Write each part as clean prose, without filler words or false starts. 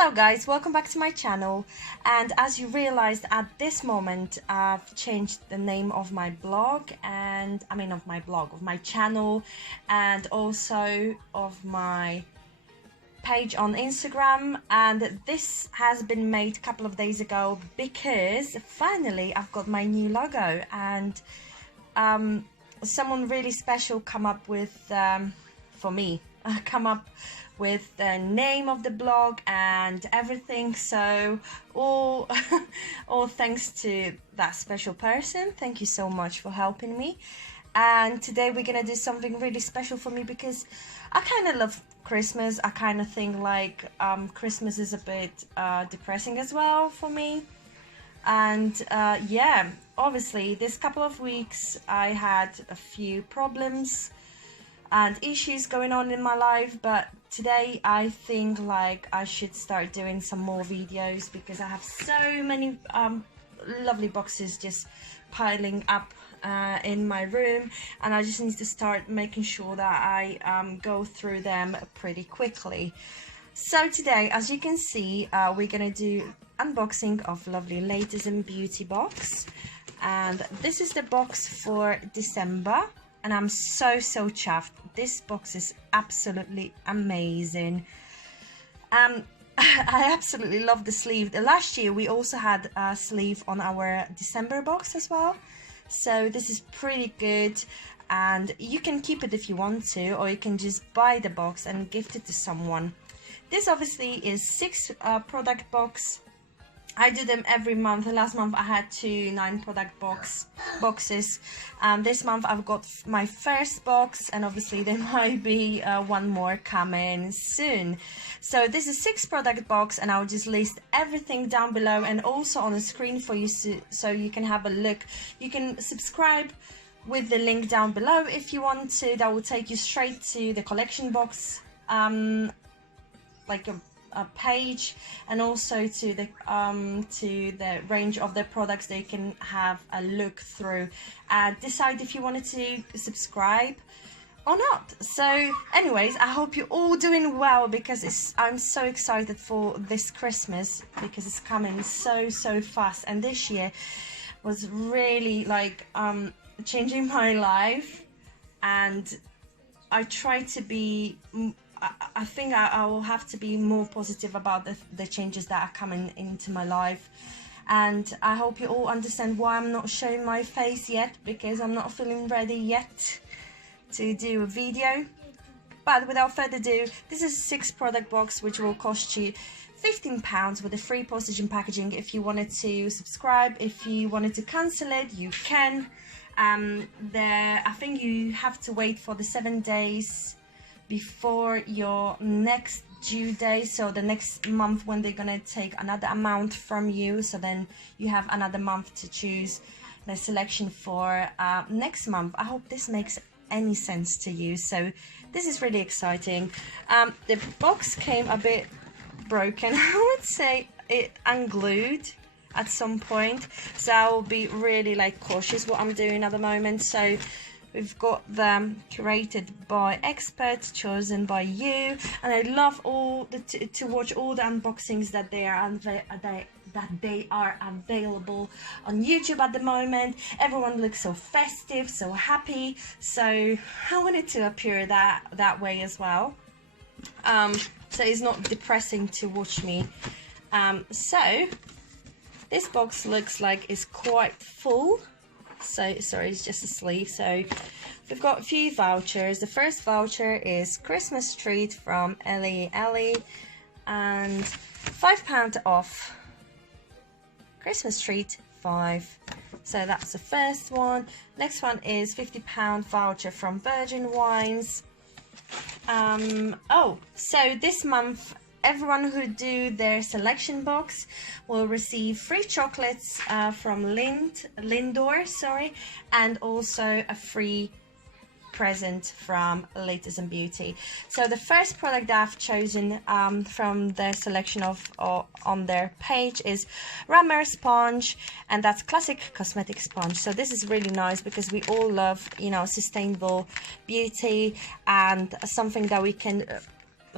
Hello guys, welcome back to my channel. And as you realized, at this moment I've changed the name of my blog and of my channel, and also of my page on Instagram. And this has been made a couple of days ago because finally I've got my new logo, and someone really special come up with with the name of the blog and everything. So all thanks to that special person. Thank you so much for helping me. And today we're gonna do something really special for me because I kind of love Christmas. I kind of think like Christmas is a bit depressing as well for me. And yeah, obviously this couple of weeks I had a few problems and issues going on in my life, but today I think like I should start doing some more videos because I have so many lovely boxes just piling up in my room, and I just need to start making sure that I go through them pretty quickly. So today, as you can see, we're gonna do unboxing of lovely Latest Beauty box, and this is the box for December. And I'm so chuffed. This box is absolutely amazing. I absolutely love the sleeve. Last year we also had a sleeve on our December box as well. So this is pretty good, and you can keep it if you want to, or you can just buy the box and gift it to someone. This obviously is 6 product box. I do them every month. Last month I had 2 9-product boxes. This month I've got my first box, and obviously there might be one more coming soon. So this is 6-product box, and I'll just list everything down below and also on the screen for you so you can have a look. You can subscribe with the link down below if you want to. That will take you straight to the collection box, like a page, and also to the range of the products that you can have a look through and decide if you wanted to subscribe or not. So anyways, I hope you're all doing well, because I'm so excited for this Christmas because it's coming so fast, and this year was really like changing my life, and I try to be I think I will have to be more positive about the changes that are coming into my life. And I hope you all understand why I'm not showing my face yet, because I'm not feeling ready yet to do a video. But without further ado, this is a 6-product box which will cost you £15 with a free postage and packaging. If you wanted to subscribe, if you wanted to cancel it, you can. I think you have to wait for the 7 days before your next due date, so the next month when they're gonna take another amount from you, so then you have another month to choose the selection for next month. I hope this makes any sense to you. So this is really exciting. The box came a bit broken. I would say it unglued at some point, so I will be really like cautious what I'm doing at the moment. So we've got them curated by experts, chosen by you, and I love all to watch all the unboxings that they are available on YouTube at the moment. Everyone looks so festive, so happy, so I wanted to appear that way as well. So it's not depressing to watch me. So this box looks like it's quite full. So sorry, it's just a sleeve. So we've got a few vouchers. The first voucher is Christmas treat from Ellie and £5 off. Christmas treat 5. So that's the first one. Next one is £50 voucher from Virgin Wines. Oh, so this month everyone who do their selection box will receive free chocolates from LINDT, and also a free present from Latest Beauty. So the first product that I've chosen from their selection on their page is Rammer Sponge, and that's classic cosmetic sponge. So this is really nice because we all love, you know, sustainable beauty and something that we can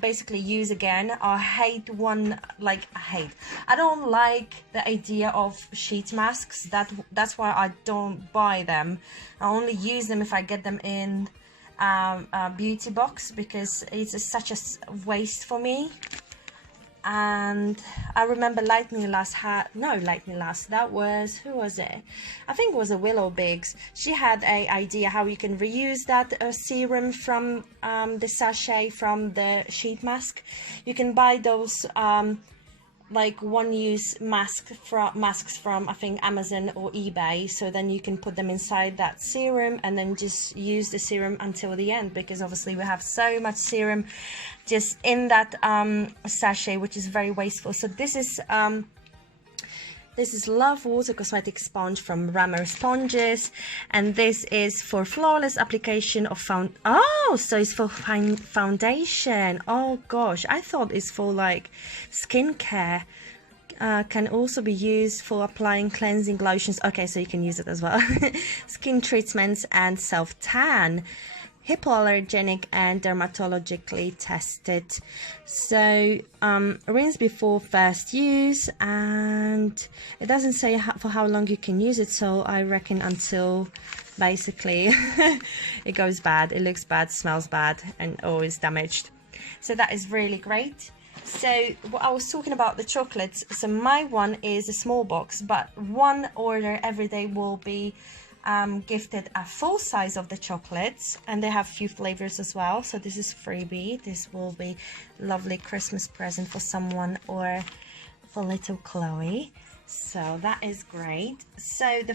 basically use again. I hate one, like I don't like the idea of sheet masks. That's why I don't buy them. I only use them if I get them in a beauty box, because it's such a waste for me. And I remember Lightning Lass had, no, Lightning Lass, that was, who was it? I think it was a Willow Biggs. She had a idea how you can reuse that serum from the sachet from the sheet mask. You can buy those like one-use masks from I think Amazon or eBay, so then you can put them inside that serum and then just use the serum until the end, because obviously we have so much serum just in that sachet, which is very wasteful. So this is Love Water Cosmetic Sponge from Rammer Sponges, and this is for flawless application of so it's for foundation. Oh gosh, I thought it's for like skincare. Can also be used for applying cleansing lotions. Okay, so you can use it as well. Skin treatments and self-tan. Hypoallergenic and dermatologically tested. So rinse before first use, and it doesn't say for how long you can use it, so I reckon until basically it goes bad, it looks bad, smells bad, and is damaged. So that is really great. So what I was talking about, the chocolates, so my one is a small box, but one order every day will be gifted a full size of the chocolates, and they have few flavors as well. So this is freebie. This will be lovely Christmas present for someone or for little Chloe. So that is great. So the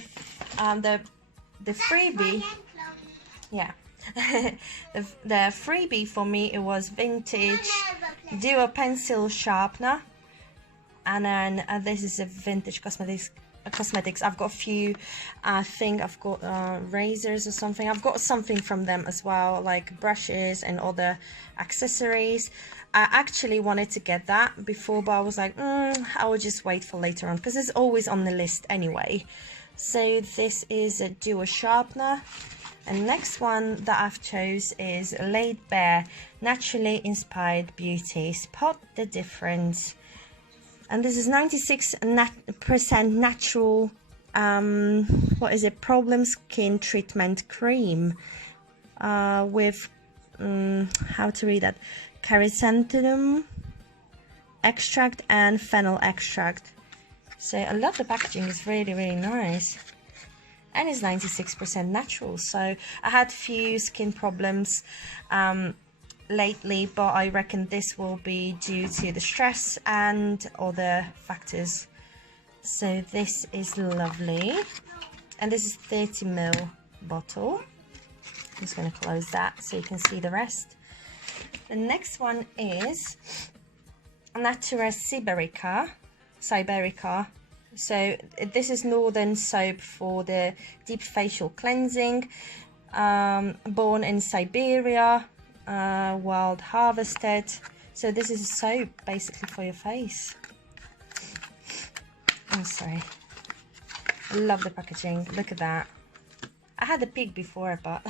freebie, yeah. the freebie for me, it was vintage duo pencil sharpener, and then this is a vintage cosmetics. I've got a few, I think I've got razors or something. I've got something from them as well, like brushes and other accessories. I actually wanted to get that before, but I was like, I will just wait for later on, because it's always on the list anyway. So this is a duo sharpener. And next one that I've chose is Laid Bare Naturally Inspired Beauty. Spot the difference. And this is 96% natural, what is it, problem skin treatment cream with, how to read that, chrysanthemum extract and fennel extract. So I love the packaging, it's really, really nice. And it's 96% natural. So I had few skin problems lately, but I reckon this will be due to the stress and other factors. So this is lovely, and this is 30 ml bottle. I'm just going to close that so you can see the rest. The next one is Natura Siberica. So this is Northern soap for the deep facial cleansing, born in Siberia, wild harvested. So this is a soap basically for your face. I'm sorry, I love the packaging. Look at that. I had a peek before, but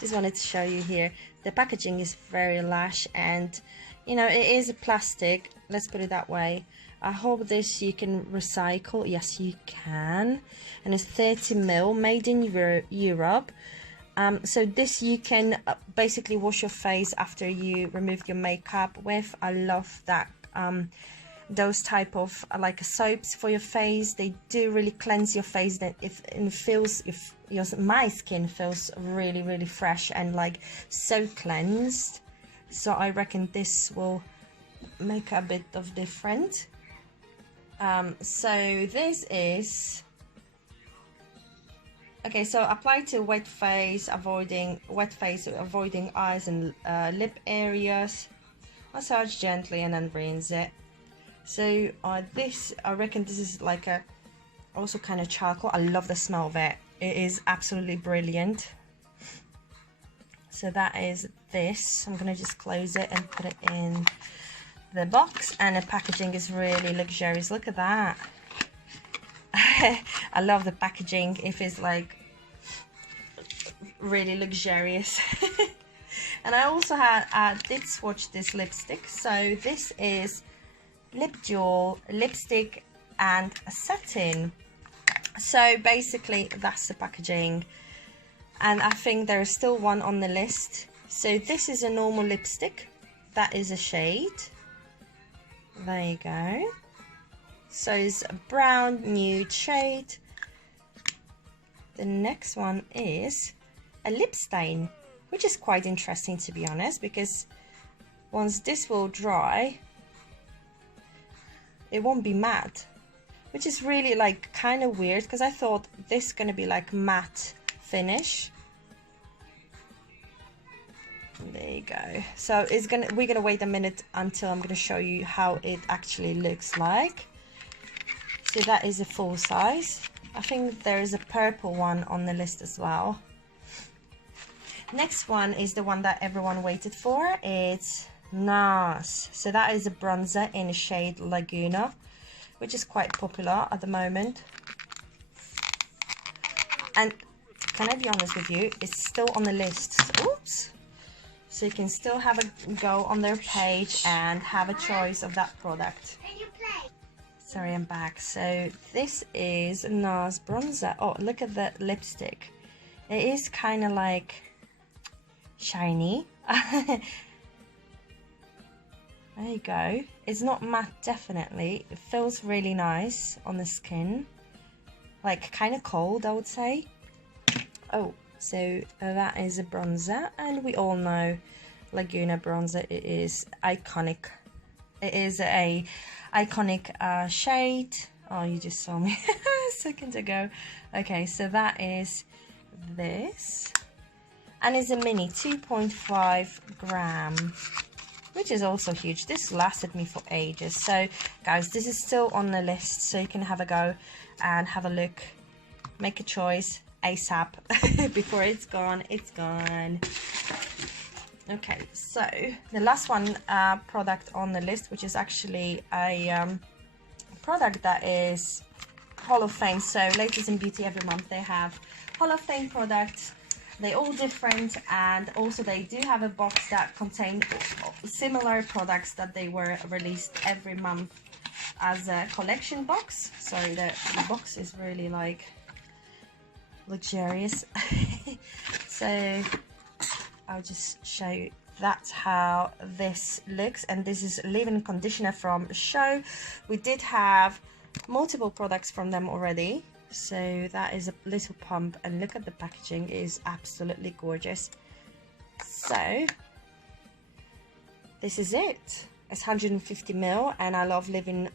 just wanted to show you here. The packaging is very lush, and you know, it is a plastic, let's put it that way. I hope this you can recycle. Yes, you can. And it's 30 ml, made in Europe. So this you can basically wash your face after you remove your makeup with. I love that. Those type of like soaps for your face, they do really cleanse your face. That my skin feels really, really fresh and like so cleansed. So I reckon this will make a bit of difference. So this is okay. So apply to wet face, avoiding eyes and lip areas. Massage gently and then rinse it. So this, I reckon this is like a also kind of charcoal. I love the smell of it. It is absolutely brilliant. So that is this. I'm gonna just close it and put it in the box, and the packaging is really luxurious. Look at that. I love the packaging if it's like really luxurious. And I also did swatch this lipstick. So this is Lip Jewel lipstick and a satin. So basically that's the packaging, and I think there is still one on the list. So this is a normal lipstick, that is a shade, there you go. So it's a brown nude shade. The next one is a lip stain, which is quite interesting, to be honest, because once this will dry it won't be matte, which is really like kind of weird, because I thought this is gonna be like matte finish. There you go. So we're gonna wait a minute until I'm gonna show you how it actually looks like. So that is a full size. I think there is a purple one on the list as well. Next one is the one that everyone waited for. It's NARS. So that is a bronzer in the shade Laguna, which is quite popular at the moment. And can I be honest with you, it's still on the list. Oops. So you can still have a go on their page and have a choice of that product. Sorry, I'm back. So this is NARS bronzer. Oh, look at the lipstick. It is kind of like shiny. There you go. It's not matte, definitely. It feels really nice on the skin. Like kind of cold, I would say. Oh, so that is a bronzer, and we all know Laguna bronzer. It is iconic. It is a iconic shade. Oh, you just saw me a second ago. Okay, so that is this, and it's a mini 2.5 gram, which is also huge. This lasted me for ages. So guys, this is still on the list, so you can have a go and have a look, make a choice ASAP before it's gone. Okay, so the last one product on the list, which is actually a product that is Hall of Fame. So Ladies in Beauty, every month they have Hall of Fame products. They're all different, and also they do have a box that contains similar products that they were released every month as a collection box. So the box is really like luxurious. So I'll just show you. That's how this looks, and this is leave-in conditioner from Xoxo. We did have multiple products from them already. So that is a little pump, and look at the packaging, it is absolutely gorgeous. So this is it. It's 150 ml, and I love leave-in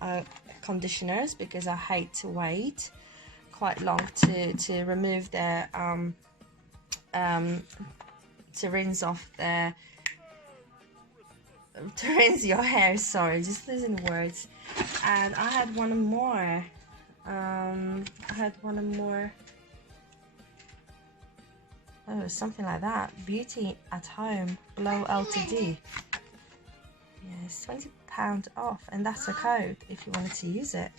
conditioners because I hate to wait quite long to remove the to rinse off the to rinse your hair. Sorry, just losing words. And I had one more. Oh, something like that. Beauty at Home Glow Ltd. Yeah, it's £20 off, and that's a code if you wanted to use it.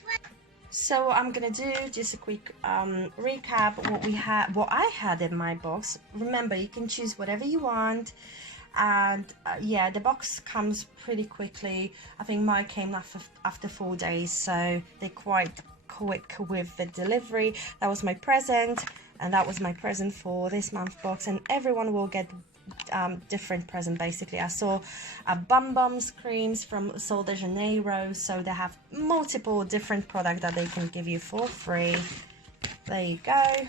So I'm gonna do just a quick recap what I had in my box. Remember, you can choose whatever you want, and yeah, the box comes pretty quickly. I think mine came after 4 days, so they're quite quick with the delivery. That was my present, and that was my present for this month box, and everyone will get different present. Basically, I saw Bum Bums creams from Sol de Janeiro, so they have multiple different products that they can give you for free. There you go.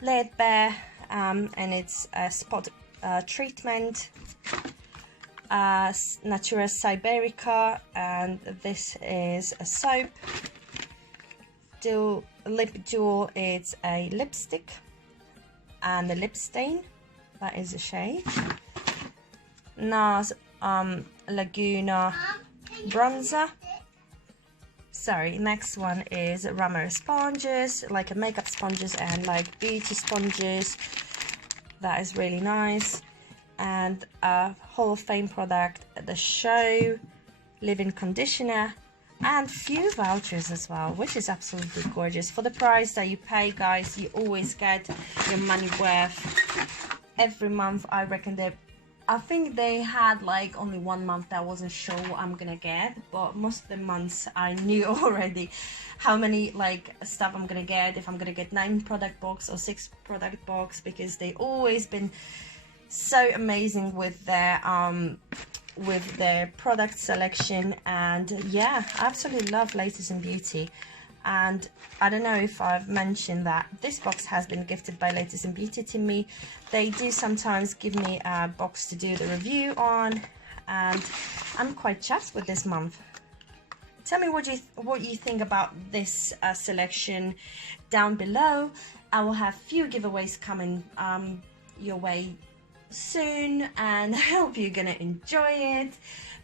Laid Bare, and it's a spot treatment. Natura Siberica, and this is a soap. Lip Jewel, it's a lipstick, and a lip stain, that is a shade. NARS Laguna bronzer. Sorry, next one is Rammer sponges, like a makeup sponges and like beauty sponges. That is really nice. And a Hall of Fame product, the Xoxo leave-in conditioner, and few vouchers as well, which is absolutely gorgeous. For the price that you pay, guys, you always get your money worth. every month I reckon I think they had like only one month that I wasn't sure what I'm gonna get, but most of the months I knew already how many like stuff I'm gonna get, if I'm gonna get 9 product box or 6 product box, because they always been so amazing with their product selection. And yeah, I absolutely love Latest in Beauty. And I don't know if I've mentioned that this box has been gifted by Latest in Beauty to me. They do sometimes give me a box to do the review on, and I'm quite chuffed with this month. Tell me what you think about this selection down below. I will have few giveaways coming your way soon, and I hope you're gonna enjoy it,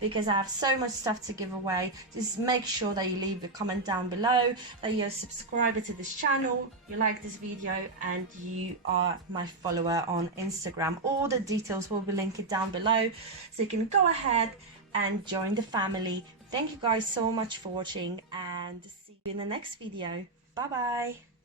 because I have so much stuff to give away. Just make sure that you leave a comment down below, that you're a subscriber to this channel, you like this video, and you are my follower on Instagram. All the details will be linked down below, so you can go ahead and join the family. Thank you guys so much for watching, and see you in the next video. Bye bye.